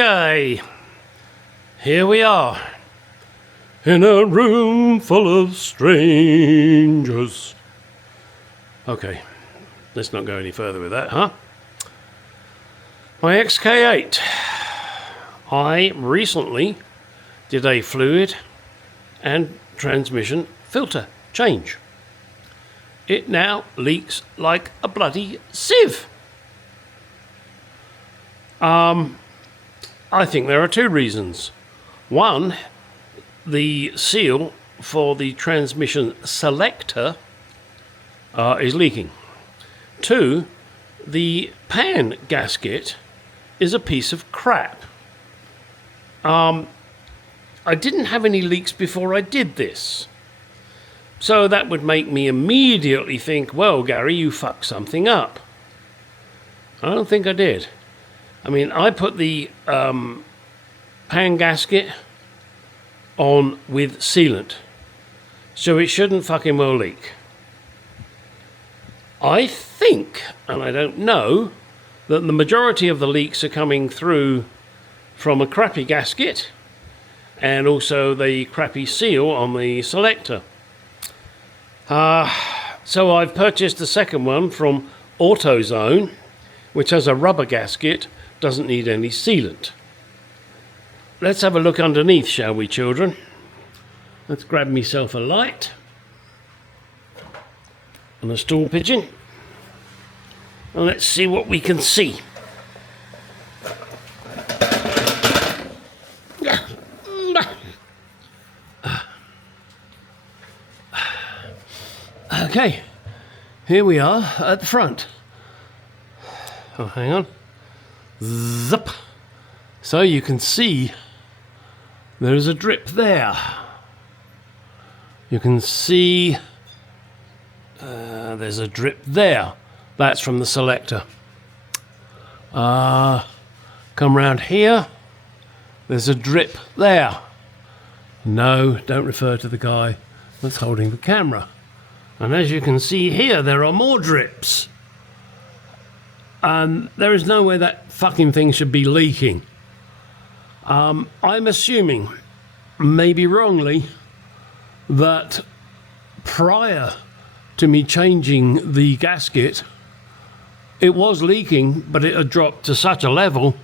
Okay, here we are, in a room full of strangers. Okay, let's not go any further with that, huh? My XK8. I recently did a fluid and transmission filter change. It now leaks like a bloody sieve. I think there are two reasons. One, the seal for the transmission selector is leaking. Two, the pan gasket is a piece of crap. I didn't have any leaks before I did this. So that would make me immediately think, well, Gary, you fucked something up. I don't think I did. I mean, I put the pan gasket on with sealant, so it shouldn't fucking well leak. I think, and I don't know, that the majority of the leaks are coming through from a crappy gasket and also the crappy seal on the selector. So I've purchased the second one from AutoZone, which has a rubber gasket, doesn't need any sealant. Let's have a look underneath, shall we, children? Let's grab myself a light and a stool pigeon, and let's see what we can see. Okay, here we are at the front. Oh, hang on. Zip. So you can see there's a drip there. You can see there's a drip there. That's from the selector. Come round here. There's a drip there. No, don't refer to the guy that's holding the camera. And as you can see here, there are more drips. There is no way that fucking thing should be leaking. I'm assuming, maybe wrongly, that prior to me changing the gasket, it was leaking, but it had dropped to such a level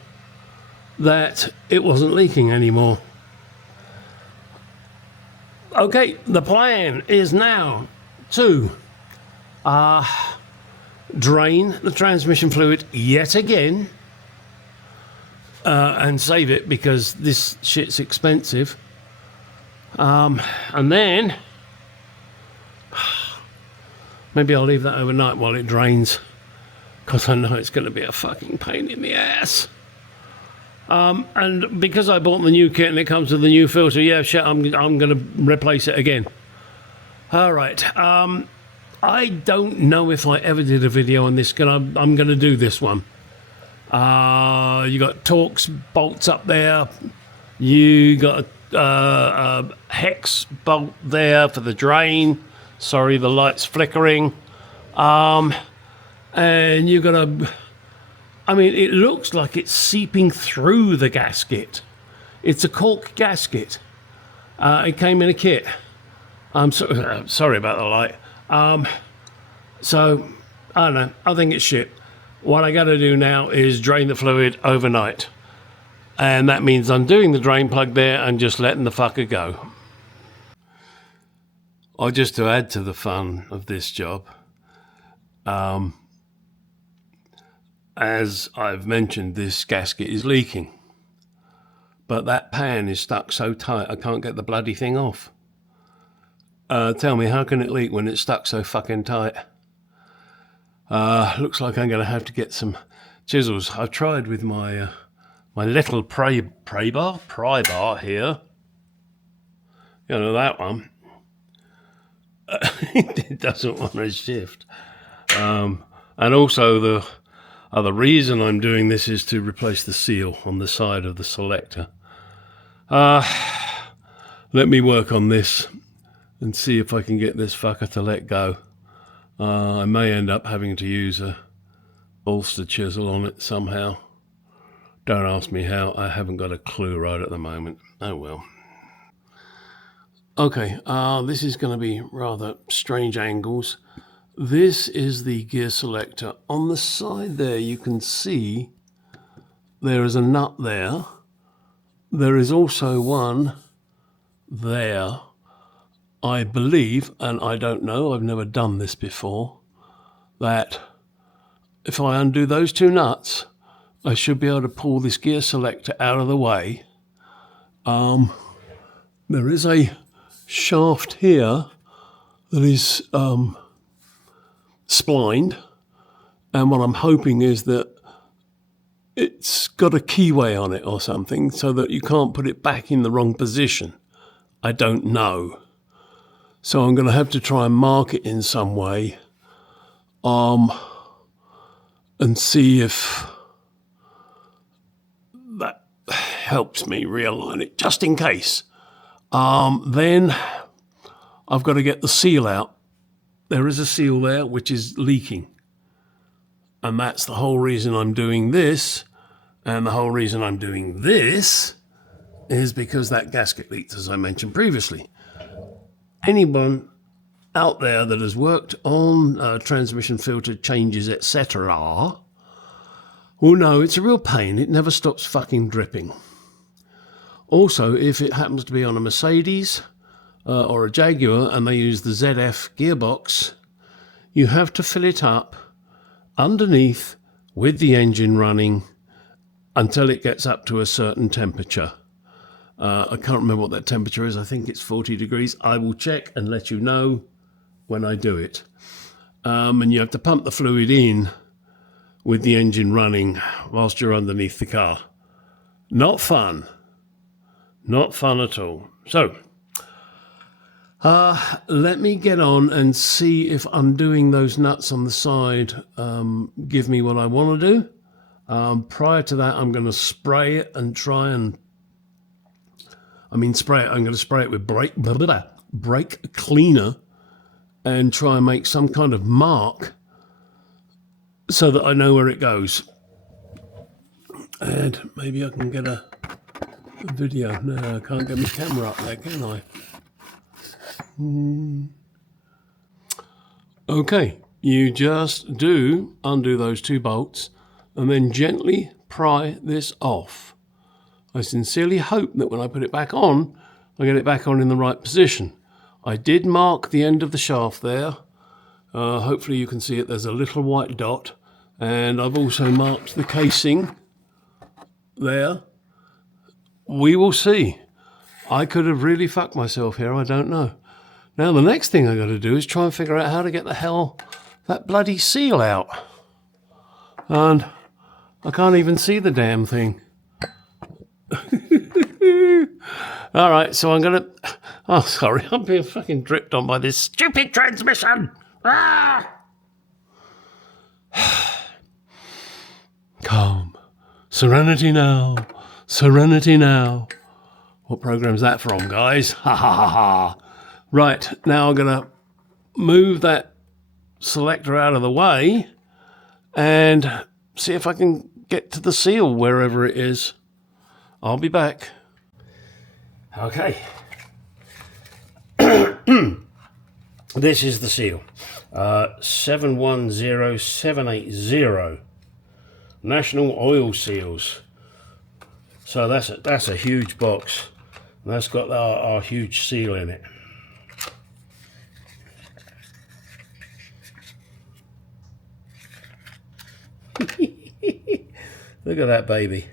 that it wasn't leaking anymore. Okay, the plan is now to drain the transmission fluid yet again and save it because this shit's expensive. And then maybe I'll leave that overnight while it drains, because I know it's going to be a fucking pain in the ass. And because I bought the new kit and it comes with the new filter, yeah, shit, I'm going to replace it again. All right. I don't know if I ever did a video on this. I'm going to do this one. You got Torx bolts up there. You got a hex bolt there for the drain. Sorry, the light's flickering. And you got a... I mean, it looks like it's seeping through the gasket. It's a cork gasket. It came in a kit. I'm sorry about the light. So, I don't know. I think it's shit. What I got to do now is drain the fluid overnight. And that means undoing the drain plug there and just letting the fucker go. Or just to add to the fun of this job, as I've mentioned, this gasket is leaking. But that pan is stuck so tight I can't get the bloody thing off. Tell me, how can it leak when it's stuck so fucking tight? Looks like I'm going to have to get some chisels. I've tried with my my little pry bar here. You know, that one. It doesn't want to shift. And also the reason I'm doing this is to replace the seal on the side of the selector. Let me work on this and see if I can get this fucker to let go. I may end up having to use a bolster chisel on it somehow. Don't ask me how, I haven't got a clue right at the moment. Oh well. Okay, this is going to be rather strange angles. This is the gear selector. On the side there you can see there is a nut there. There is also one there. I believe, and I don't know, I've never done this before, that if I undo those two nuts, I should be able to pull this gear selector out of the way. There is a shaft here that is splined, and what I'm hoping is that it's got a keyway on it or something so that you can't put it back in the wrong position. I don't know. So I'm going to have to try and mark it in some way and see if that helps me realign it, just in case. Then I've got to get the seal out. There is a seal there which is leaking. And that's the whole reason I'm doing this. And the whole reason I'm doing this is because that gasket leaked, as I mentioned previously. Anyone out there that has worked on transmission filter changes, etc., will know it's a real pain. It never stops fucking dripping. Also, if it happens to be on a Mercedes or a Jaguar and they use the ZF gearbox, you have to fill it up underneath with the engine running until it gets up to a certain temperature. I can't remember what that temperature is. I think it's 40 degrees. I will check and let you know when I do it. And you have to pump the fluid in with the engine running whilst you're underneath the car. Not fun. Not fun at all. So, let me get on and see if undoing those nuts on the side give me what I want to do. Prior to that, I'm going to spray it and try and... I'm going to spray it with brake cleaner and try and make some kind of mark so that I know where it goes. And maybe I can get a video. No, I can't get my camera up there, can I? Okay, you just do undo those two bolts and then gently pry this off. I sincerely hope that when I put it back on, I get it back on in the right position. I did mark the end of the shaft there. Hopefully you can see it. There's a little white dot. And I've also marked the casing there. We will see. I could have really fucked myself here. I don't know. Now the next thing I got to do is try and figure out how to get the hell that bloody seal out. And I can't even see the damn thing. All right, so I'm gonna... Oh, sorry, I'm being fucking dripped on by this stupid transmission. Ah! Calm. Serenity now. Serenity now. What program's that from, guys? Ha ha ha ha. Right, now I'm gonna move that selector out of the way and see if I can get to the seal wherever it is. I'll be back. Okay. This is the seal. 710780. National Oil Seals. So that's a huge box. And that's got our huge seal in it. Look at that baby.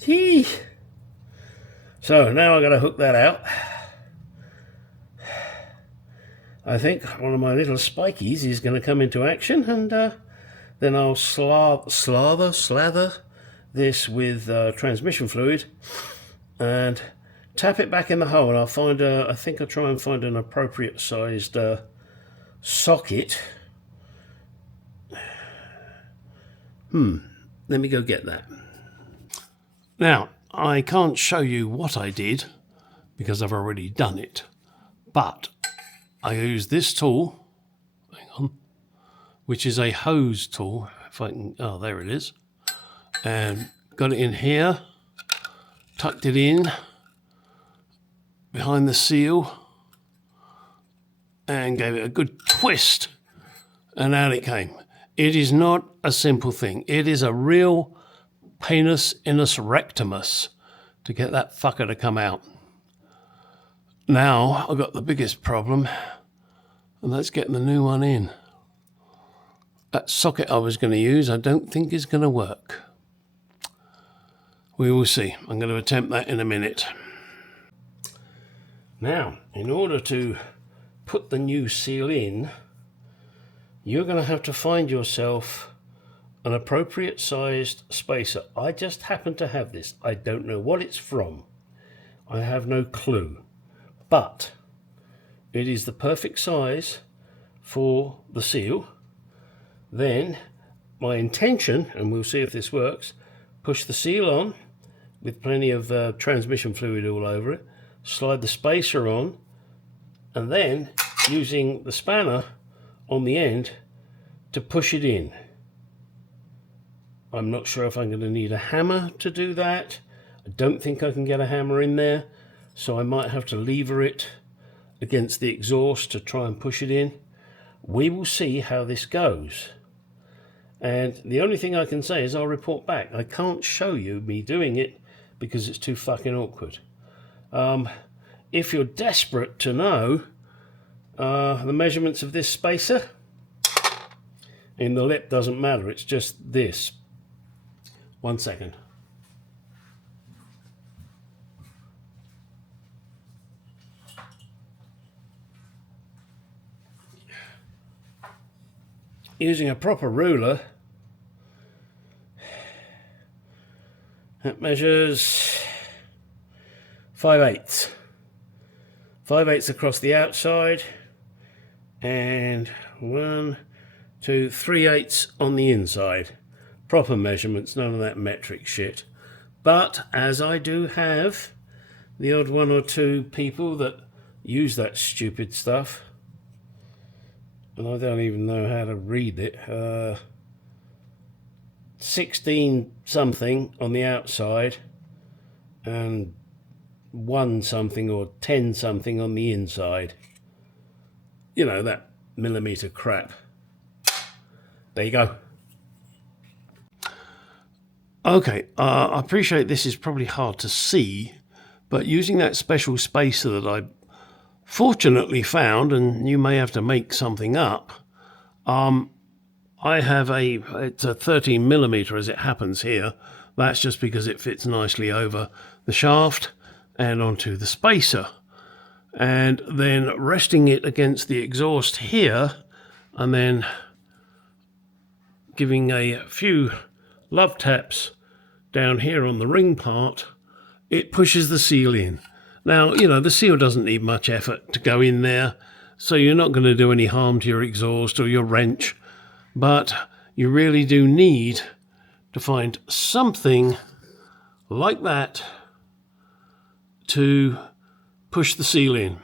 Gee. So now I've got to hook that out. I think one of my little spikies is going to come into action, and then I'll slather this with transmission fluid and tap it back in the hole, and I'll find I think I'll try and find an appropriate sized socket. Let me go get that. Now, I can't show you what I did because I've already done it, but I used this tool, hang on, which is a hose tool. If I can, oh, there it is, and got it in here, tucked it in behind the seal, and gave it a good twist, and out it came. It is not a simple thing. It is a real penis inus rectimus to get that fucker to come out. Now I've got the biggest problem, and that's getting the new one in. That socket I was going to use, I don't think is going to work. We will see. I'm going to attempt that in a minute. Now, in order to put the new seal in, you're going to have to find yourself an appropriate sized spacer. I just happen to have this. I don't know what it's from. I have no clue. But it is the perfect size for the seal. Then my intention, and we'll see if this works, push the seal on with plenty of transmission fluid all over it, slide the spacer on, and then using the spanner on the end to push it in. I'm not sure if I'm going to need a hammer to do that. I don't think I can get a hammer in there, so I might have to lever it against the exhaust to try and push it in. We will see how this goes. And the only thing I can say is I'll report back. I can't show you me doing it because it's too fucking awkward. If you're desperate to know the measurements of this spacer, in the lip doesn't matter, it's just this. 1 second. Using a proper ruler, that measures 5/8. 5/8 across the outside, and 1, 2, 3/8 on the inside. Proper measurements, none of that metric shit. But as I do have the odd 1 or 2 people that use that stupid stuff, and I don't even know how to read it, 16 something on the outside and 1 something or 10 something on the inside. You know, that millimeter crap. There you go. Okay, I appreciate this is probably hard to see, but using that special spacer that I fortunately found, and you may have to make something up, I have it's a 13 millimeter as it happens here. That's just because it fits nicely over the shaft and onto the spacer. And then resting it against the exhaust here, and then giving a few love taps down here on the ring part, it pushes the seal in. Now, you know, the seal doesn't need much effort to go in there, so you're not going to do any harm to your exhaust or your wrench, but you really do need to find something like that to push the seal in.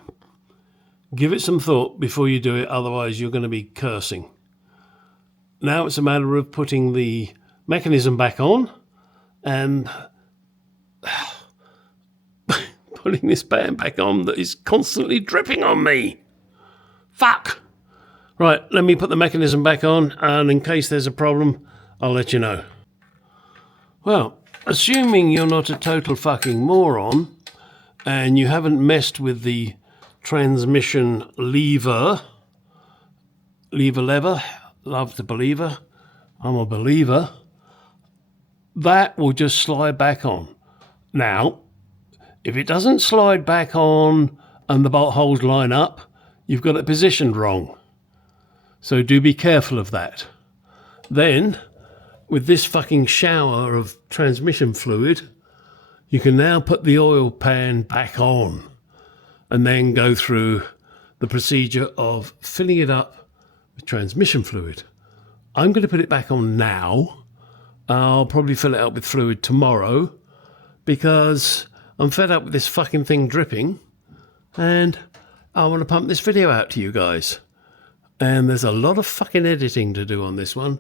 Give it some thought before you do it, otherwise you're going to be cursing. Now it's a matter of putting the mechanism back on and putting this band back on that is constantly dripping on me. Fuck! Right, let me put the mechanism back on, and in case there's a problem, I'll let you know. Well, assuming you're not a total fucking moron, and you haven't messed with the transmission lever, love the believer, I'm a believer, that will just slide back on. Now, if it doesn't slide back on and the bolt holes line up, you've got it positioned wrong. So do be careful of that. Then, with this fucking shower of transmission fluid, you can now put the oil pan back on and then go through the procedure of filling it up with transmission fluid. I'm going to put it back on now. I'll probably fill it up with fluid tomorrow because I'm fed up with this fucking thing dripping and I want to pump this video out to you guys. And there's a lot of fucking editing to do on this one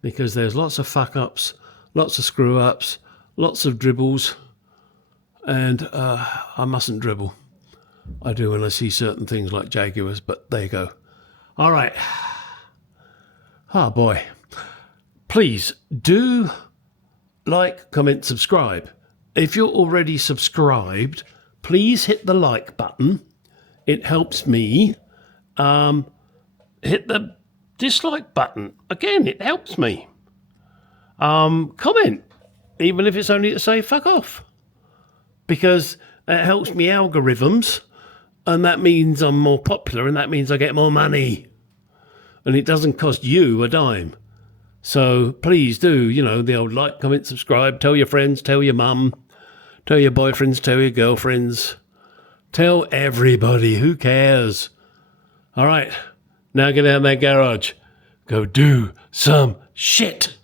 because there's lots of fuck ups, lots of screw ups, lots of dribbles, and I mustn't dribble. I do when I see certain things like Jaguars, but there you go. All right. Oh boy. Please do like, comment, subscribe. If you're already subscribed, please hit the like button. It helps me. Hit the dislike button. Again, it helps me. Comment, even if it's only to say fuck off. Because it helps me algorithms, and that means I'm more popular, and that means I get more money. And it doesn't cost you a dime. So please do, the old like, comment, subscribe, tell your friends, tell your mum, tell your boyfriends, tell your girlfriends, tell everybody, who cares? All right, now get out of that garage, go do some shit.